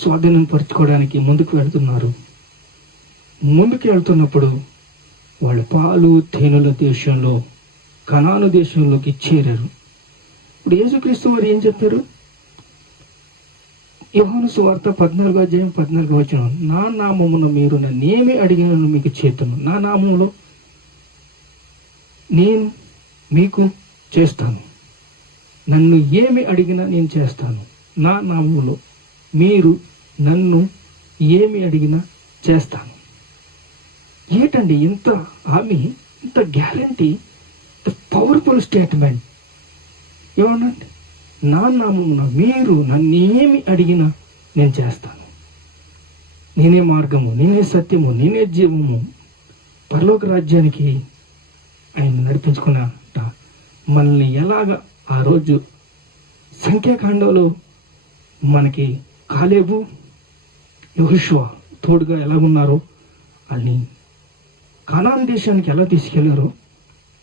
స్వాధీనం పరుచుకోవడానికి ముందుకు వెళ్తున్నారు. ముందుకు వెళ్తున్నప్పుడు వాళ్ళు పాలు తేనెల దేశంలో కనాను దేశంలోకి చేరారు. ఇప్పుడు యేసుక్రీస్తు వారు ఏం చెప్పారు? యోహాను సువార్త 14:14 నా నామమున మీరు నన్నేమి అడిగినను మీకు చేతును. నా నామములో నేను మీకు చేస్తాను. నన్ను ఏమి అడిగినా నేను చేస్తాను. నా నామములో మీరు నన్ను ఏమి అడిగినా చేస్తాను. ఏంటండి ఇంత హామీ, ఇంత గ్యారంటీ, పవర్ఫుల్ స్టేట్మెంట్. ఏమన్నాండి? నా నామమున మీరు నన్నేమి అడిగినా నేను చేస్తాను. నేనే మార్గము, నేనే సత్యము, నేనే జీవము. పరలోక రాజ్యానికి ఆయన నడిపించుకున్నట మనల్ని ఎలాగ ఆ రోజు సంఖ్యాకాండంలో మనకి కాలేబు యెహోషువ తోడుగా ఎలాగున్నారో వాళ్ళని కనాను దేశానికి ఎలా తీసుకెళ్లారో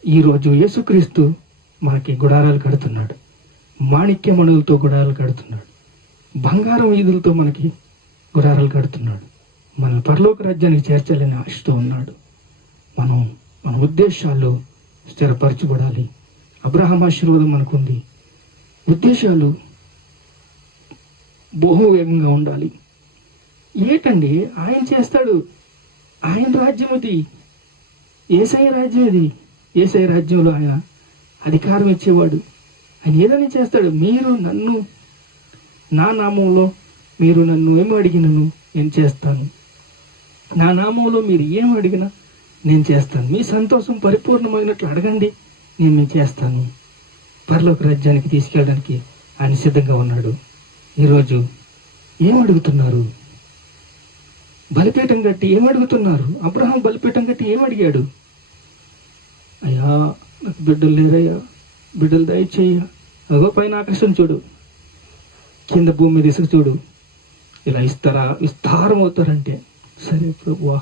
ఈరోజు యేసుక్రీస్తు మనకి గుడారాలు కడుతున్నాడు. మాణిక్యమణులతో గుడారాలు కడుతున్నాడు. బంగారం ఈదులతో మనకి గుడారాలు కడుతున్నాడు. మన పరలోక రాజ్యానికి చేర్చాలని ఆశతో ఉన్నాడు. మన ఉద్దేశాలు స్థిరపరచబడాలి. అబ్రహాం ఆశీర్వాదం మనకుంది. ఉద్దేశాలు బహువేగంగా ఉండాలి. ఏంటండి ఆయన చేస్తాడు. ఆయన రాజ్యం ఇది. యేసయ్య రాజ్యం ఇది. యేసయ్య రాజ్యంలో ఆయన అధికారం ఇచ్చేవాడు. ఆయన ఏదైనా చేస్తాడు. మీరు నన్ను నా నామంలో మీరు నన్ను ఏమి అడిగినను నేను చేస్తాను. నా నామంలో మీరు ఏమి అడిగినా నేను చేస్తాను. మీ సంతోషం పరిపూర్ణమైనట్లు అడగండి, నేను చేస్తాను. పరలోక రాజ్యానికి తీసుకెళ్ళడానికి ఆయన సిద్ధంగా ఉన్నాడు. ఈరోజు ఏం అడుగుతున్నారు? బలిపీఠం కట్టి ఏం అడుగుతున్నారు? అబ్రహాం బలిపీఠం కట్టి ఏం అడిగాడు? అయ్యా నాకు బిడ్డలు లేరయ్యా, బిడ్డలు దయచేయ్యా. అగో పైన ఆకాశం చూడు, కింద భూమి మీద ఇసుక చూడు, ఇలా ఇస్తారా? విస్తారం అవుతారంటే సరే ప్రభువా